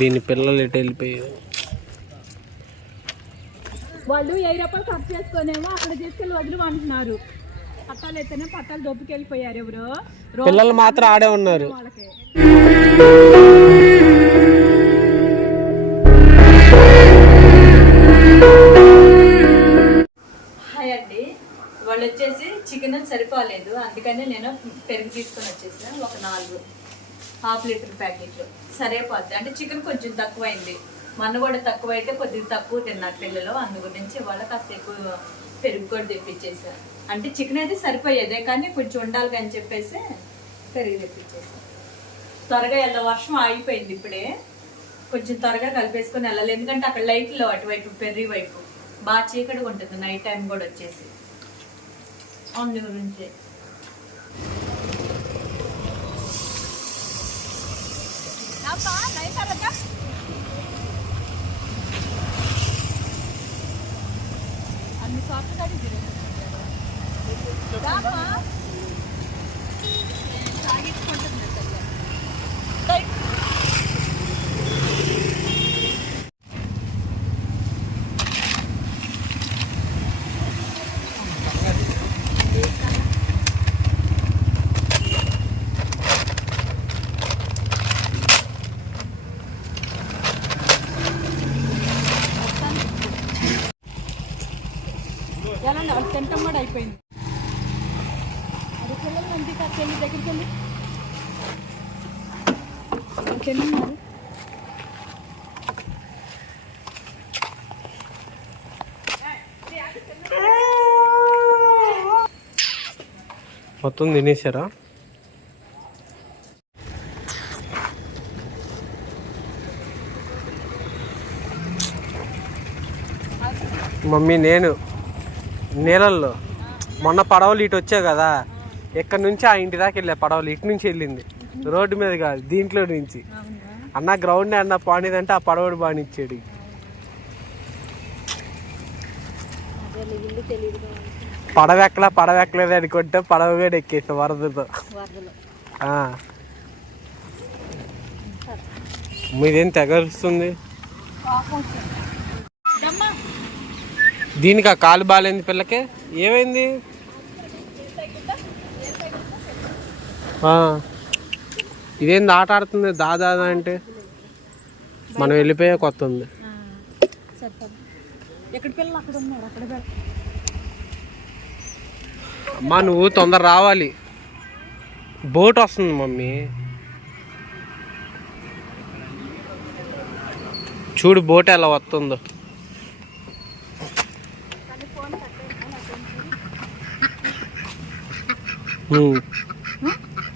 దీని పిల్లలు ఎటు వెళ్ళిపోయారు? వాళ్ళు వెయ్యి రూపాయలు ఖర్చు చేసుకొనేమో అక్కడ తీసుకెళ్ళి వదిలిమంటున్నారు పట్టాలు అయితేనే పట్టాలు దొబ్బుకెళ్ళిపోయారు ఎవరు. పిల్లలు మాత్రం ఆడే ఉన్నారు. వాళ్ళకి. హాయ్ అండి. వాళ్ళు వచ్చేసి చికెన్ సరిపోలేదు. అందుకని నేను పెరుగు తీసుకొని వచ్చేసాను. ఒక నాలుగు. హాఫ్ లీటర్ ప్యాకెట్లు. సరిపోద్ది అంటే చికెన్ కొంచెం తక్కువైంది. మన కూడా తక్కువ అయితే కొద్దిగా తక్కువ తిన్నారు పిల్లలు. అందు గురించి వాళ్ళ కాస్త ఎక్కువ పెరుగు కూడా తెప్పించేసారు అంటే చికెన్ అయితే సరిపోయేదే కానీ కొంచెం ఉండాలి అని చెప్పేసి పెరుగు తెప్పించేసా. త్వరగా వెళ్ళ వర్షం ఆగిపోయింది ఇప్పుడే. కొంచెం త్వరగా కలిపేసుకొని వెళ్ళాలి. ఎందుకంటే అక్కడ లైట్లు అటువైపు పెర్రి వైపు. బాగా చీకటి ఉంటుంది. నైట్ టైం కూడా వచ్చేసి. అందు గురించి అన్ని సాఫ్ట్ కాడి సాగించుకుంటుంది ఎలా కూడా అయిపోయింది. అది పిల్లలు ఉంది కాదు చెల్లి దగ్గరికి వెళ్ళి. వాళ్ళ చెల్లి మొత్తం తినేసారా? మమ్మీ నేను నీళ్ళల్లో మొన్న పడవలు ఇటు వచ్చా కదా ఇక్కడ నుంచి ఆ ఇంటి దాకా వెళ్ళా పడవలు? ఇటు నుంచి వెళ్ళింది. రోడ్డు మీద కాదు దీంట్లో నుంచి. అన్న గ్రౌండ్ అన్న పానిదంటే ఆ పడవడు బానిచ్చాడు పడవెక్కలా పడవెక్కలేదు అనుకుంటే పడవ కూడా ఎక్కేసా వరదతో. మీదేం తెగలుస్తుంది దీనికి ఆ కాలు బాగాలేంది పిల్లకి? ఏమైంది. ఇదేంది ఆట ఆడుతుంది? దాదా అంటే? మనం వెళ్ళిపోయే కొత్త ఉంది. అమ్మా నువ్వు తొందర రావాలి. బోట్ వస్తుంది మమ్మీ. చూడు బోట్ ఎలా వస్తుందో.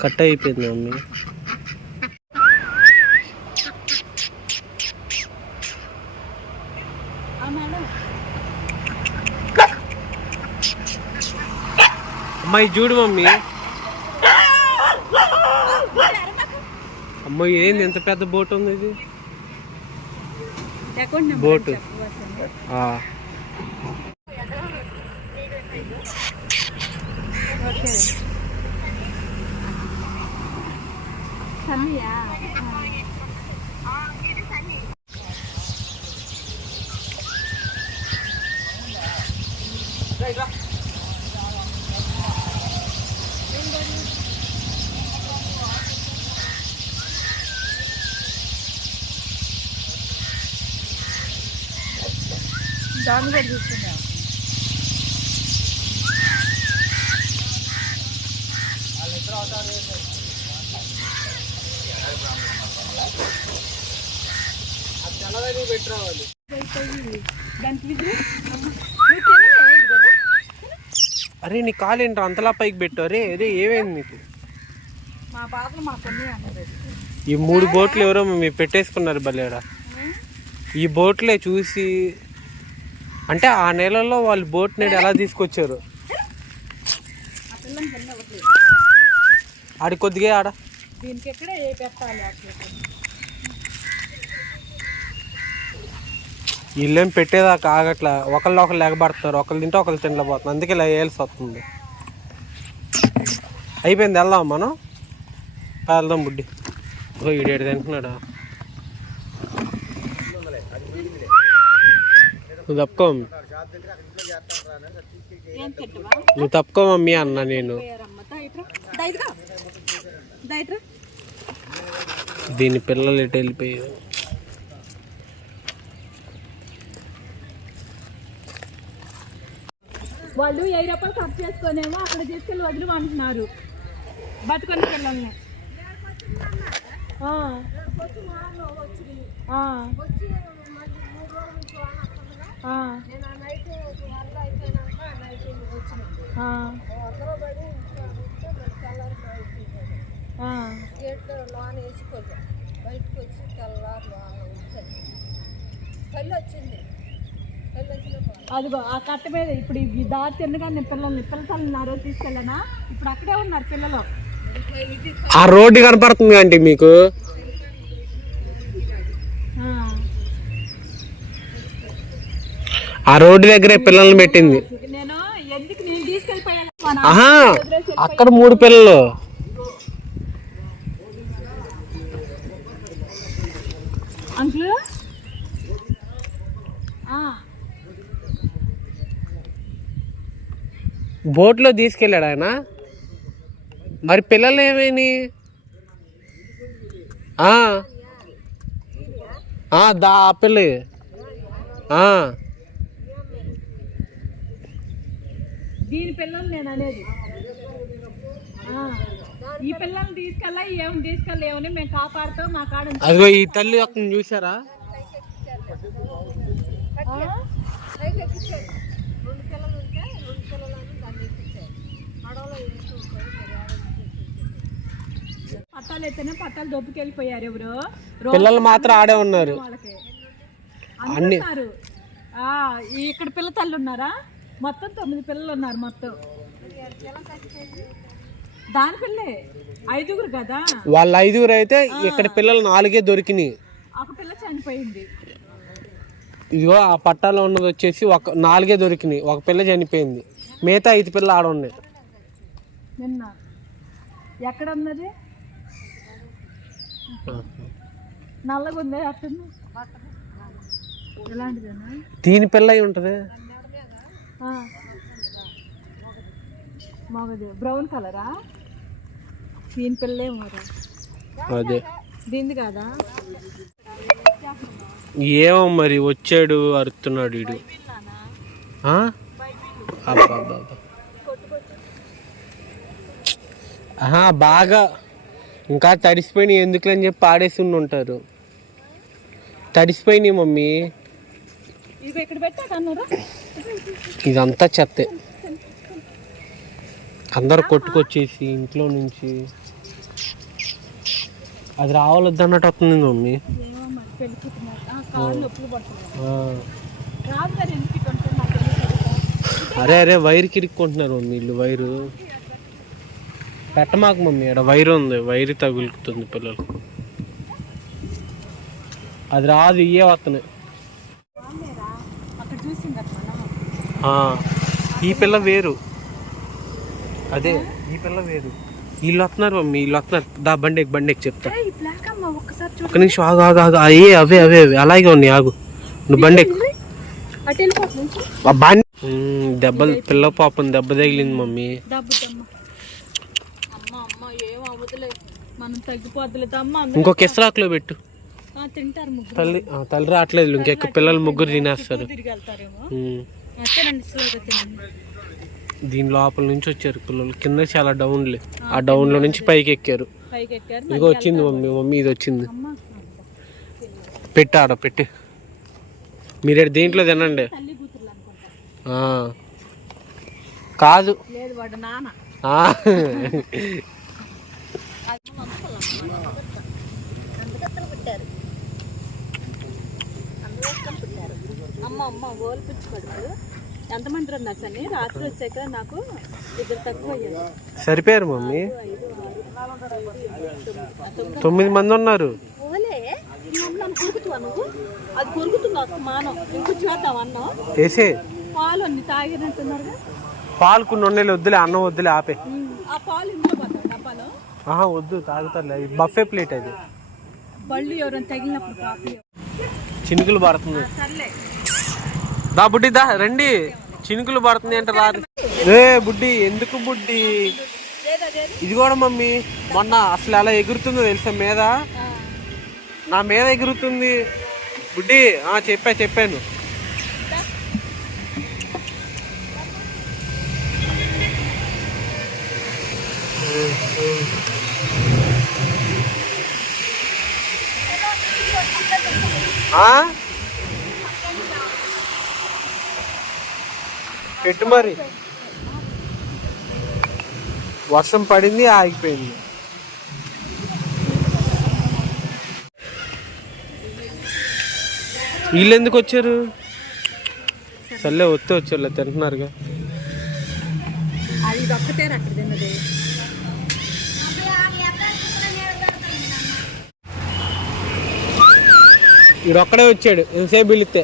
కట్ అయిపోయింది మమ్మీ. అమ్మాయి చూడు మమ్మీ. అమ్మాయి ఏంది ఎంత పెద్ద బోట్ ఉంది ఇది? బోటు. ఓకే సన్నయ్యా దాన్ని కూడా చూసుకున్నా దానికి విధులు నువ్వు తినలే ఇది కదా అరే నీ కాలు ఏంట్రా? అంతలా పైకి పెట్టు. అరే అరే ఏమైంది నీకు? మా బాధలు మాకున్నాయి అన్నది ఈ మూడు బోట్లు ఎవరో మీ పెట్టేసుకున్నారు బలేడా ఈ బోట్లే చూసి అంటే ఆ నెలలో వాళ్ళు బోట్ నేడు ఎలా తీసుకొచ్చారు? ఆడి కొద్దిగా ఆడ. దీనికి ఎక్కడ ఏ పెట్టాలి అట్లా వీళ్ళేం పెట్టేదాకా ఆగట్లా. ఒకళ్ళు ఒకళ్ళు ఎగబడుతున్నారు ఒకళ్ళు తింటే ఒకళ్ళు తినలేకపోతున్నారు. అందుకే ఇలా వేయాల్సి వస్తుంది. అయిపోయింది వెళ్దాం మనం? వెళ్దాం బుడ్డి. ఓ ఈడేడు తింటున్నాడా? నువ్వు తప్పుకో నువ్వు తప్పుకో మమ్మీ అన్న నేను. దీని పిల్లలు ఎటు వెళ్ళిపోయారు వాళ్ళు వెయ్యి రూపాయలు ఖర్చు చేసుకొనేమో అక్కడ తీసుకెళ్ళి వదిలి అంటున్నారు బతుకొని పిల్లల్ని ఆ. ఆ. ఆ. ఆ. ఆ. గేట్లో లోన్ వేసుకోలేదు బయటకు వచ్చి తెల్లవారు లోన్ ఉంటుంది కళ్ళు వచ్చింది. అదిగో ఆ కట్ట మీద ఇప్పుడు ఈ దారి తిన్నగానే పిల్లల్ని పిల్లలు నా రోజు తీసుకెళ్ళనా? ఇప్పుడు అక్కడే ఉన్నారు పిల్లలు. ఆ రోడ్డు కనపడుతుంది ఆంటీ మీకు. ఆ. ఆ రోడ్డు దగ్గరే పిల్లల్ని పెట్టింది. నేను ఎందుకు నేను తీసుకెళ్ళిపోయాను? మా నాన్న ఆహా అక్కడ మూడు పిల్లలు అంకుల్ ఆ. బోట్లో తీసుకెళ్ళాడు ఆయన మరి పిల్లలు. ఆ, దా ఆ పిల్ల. దీని పిల్లలు నేను అనేది. ఈ పిల్లల్ని తీసుకెళ్ళా ఏమి తీసుకెళ్ళేమని మేము కాపాడుతాం మా కాడ. అదిగో ఈ తల్లి చూసారా ఆ? పైకి ఎక్కించాడు రెండు పిల్లలు ఉంటే రెండు పిల్లలను దాన్ని ఎక్కించాడు పడవలో వేసుకుంటాడు పట్టాలు ఎత్తేనే పట్టాలు దొబ్బుకెళ్ళిపోయారు ఎవరు. పిల్లలు మాత్రం ఆడే ఉన్నారు. అన్ని ఇక్కడ పిల్ల తల్లి ఉన్నారా? మొత్తం తొమ్మిది పిల్లలు ఉన్నారు మొత్తం. దాని పిల్లే? ఐదుగురు కదా? వాళ్ళ ఐదుగురు అయితే ఇక్కడ పిల్లలు నాలుగే దొరికినాయి. ఒక పిల్ల చనిపోయింది. ఇదిగో ఆ పట్టాలో ఉన్నది వచ్చేసి ఒక నాలుగే దొరికినాయి. ఒక పిల్ల చనిపోయింది. మిగతా ఐదు పిల్లలు ఆడ ఉన్నాయి. నిన్న. ఎక్కడ ఉన్నది? నల్లగా ఉంది ఎలాంటిదేనా దీని పిల్ల అయి ఉంటుంది. బ్రౌన్ కలరా? దీని పిల్లే మరి. అదే. దీనిది కాదా? ఏమో మరి వచ్చాడు వీడు? అబ్బబ్బబ్బ. ఆహా బాగా ఇంకా తడిసిపోయినాయి ఎందుకులే అని చెప్పి ఉండి ఉంటారు. తడిసిపోయినాయి మమ్మీ. ఇదంతా చెత్తే. అందరు కొట్టుకొచ్చేసి ఇంట్లో నుంచి. అది రావాలొద్దు అన్నట్టు వస్తుంది మమ్మీ. అరే అరే వైర్ కిరుక్కుంటున్నారు మమ్మీ వీళ్ళు వైరు. పెట్టమాకు మమ్మీ ఆడ వైర్ ఉంది వైర్ తగులుతుంది పిల్లలు అది రాదు ఇయ్యే వస్తున్నాయి ఈ పిల్ల వేరు. అదే ఈ పిల్ల వేరు. వీళ్ళు వస్తున్నారు మమ్మీ వీళ్ళు వస్తున్నారు దా బండెక్ బండెక్ చెప్తా. ఒక నిమిషం ఆగు ఆగు ఆగు. అయ్యే అవే అవే అవే. అలాగే ఉన్నాయి ఆగు. నువ్వు బండి. ఉమ్, దెబ్బలు పిల్ల పాపం దెబ్బ తగిలింది మమ్మీ దబ్బుతమ్మ అమ్మ అమ్మ ఏం అవ్వదులే మనం తగ్గిపోద్దులే అమ్మ అందరూ ఇంకొక ఇస్రాకులో పెట్టు. ఆ, తింటారు ముగ్గురు. తల్లి తల్లి రావట్లేదు ఇంకెక్క పిల్లలు ముగ్గురు తినేస్తారు. దీని లోపల నుంచి వచ్చారు పిల్లలు. కింద చాలా డౌన్లే ఆ డౌన్లో నుంచి పైకి ఎక్కారు. ఇదిగో వచ్చింది మమ్మీ మమ్మీ ఇది వచ్చింది. అమ్మ పెట్టు మీరు దీంట్లో తినండి. కాదు. అమ్మ ఎంతమంది ఉన్నారు సన్ని? రాత్రి వచ్చాక నాకు ఇద్దరు తక్కువ అయ్యారు. సరిపోయారు మమ్మీ. తొమ్మిది. మంది ఉన్నారు. అది కొరుకుతుంది? మానం. ఇంకొంచెం వేద్దాం అన్నం వేసే పాలు అన్ని తాగినట్టున్నారుగా. పాలు కొన్ని ఉండేది వద్దులే అన్నం వద్దులే ఆపే. వద్దు తాగుతారులే. బఫే ప్లేట్ అది. బళ్ళు ఎవరైనా తగిలినప్పుడు కాఫీ. చినుకులు పడుతుంది దా బుడ్డి దా రండి. చినుకులు పడుతుంది అంటే ఏ బుడ్డి ఎందుకు బుడ్డి? ఇది కూడా మమ్మీ. మొన్న అసలు ఎలా ఎగురుతుందో తెలుసా మీద నా మీద ఎగురుతుంది. బుడ్డి ఆ చెప్పా చెప్పాను. పెట్టు మరి. వర్షం పడింది ఆగిపోయింది. వీళ్ళు ఎందుకు వచ్చారు? సర్లే వస్తే వచ్చారులే తింటున్నారుగా. అది అక్కడ ఈడు ఒక్కడే వచ్చాడు. ఎంతసేపు పిలిస్తే?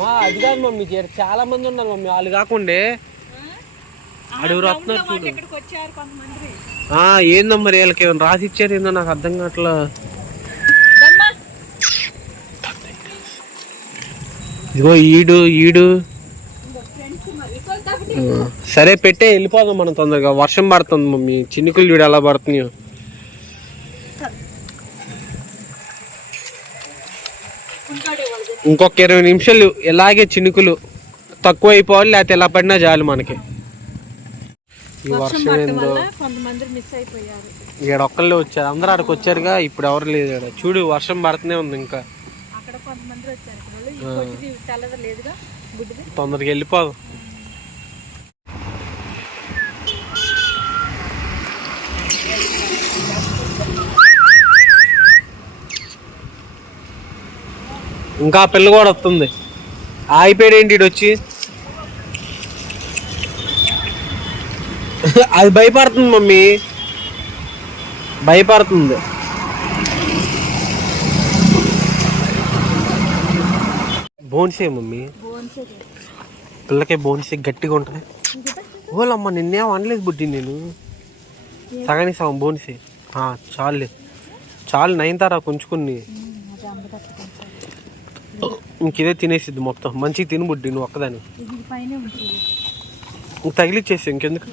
మా అది కాదు మమ్మీ చాలా మంది ఉన్నారు మమ్మీ. వాళ్ళు కాకుండే అడుగురు వస్తున్నారు చూడు. ఏందో మరి వీళ్ళకి ఏమైనా రాసి ఇచ్చారు ఏందో నాకు అర్థం కావట్లా. ఇదిగో ఈడు ఈడు. సరే పెట్టే వెళ్ళిపోదాం మనం తొందరగా. వర్షం పడుతుంది మమ్మీ. చినుకులు చూడు ఎలా పడుతున్నాయో. ఇంకొక ఇరవై నిమిషాలు ఇలాగే చినుకులు తక్కువ అయిపోవాలి లేకపోతే ఎలా పడినా చాలు మనకి. ఈ వర్షం ఏందో. వల్ల కొంతమంది మిస్ అయిపోయారు. ఈడ ఒక్కళ్ళే వచ్చారు. అందరూ ఆడికి వచ్చారుగా ఇప్పుడు ఎవరు లేదు చూడు వర్షం పడుతూనే ఉంది ఇంకా. అక్కడ కొంతమంది వచ్చారు. తొందరగా వెళ్ళిపోదు. ఇంకా ఆ పిల్ల కూడా వస్తుంది. ఆగిపోయాడు ఏంటి వచ్చి? అది భయపడుతుంది మమ్మీ. భయపడుతుంది. బోన్సే మమ్మీ. పిల్లకే బోన్స్ గట్టిగా ఉంటాయి ఓలమ్మ నిన్నేం అనలేదు బుడ్డి నేను? సగానికి సగం బోన్సే ఆ, చాలులే. చాలు నైన్తారా కొంచుకుని. అది అమ్మదట్టుకుంటారు ఇంక ఇదే తినేసిద్ది మొత్తం. మంచిగా తిని బుడ్డి నువ్వు ఒక్కదాని ఉంటుంది తగిలిచ్చేసి ఇంకెందుకు?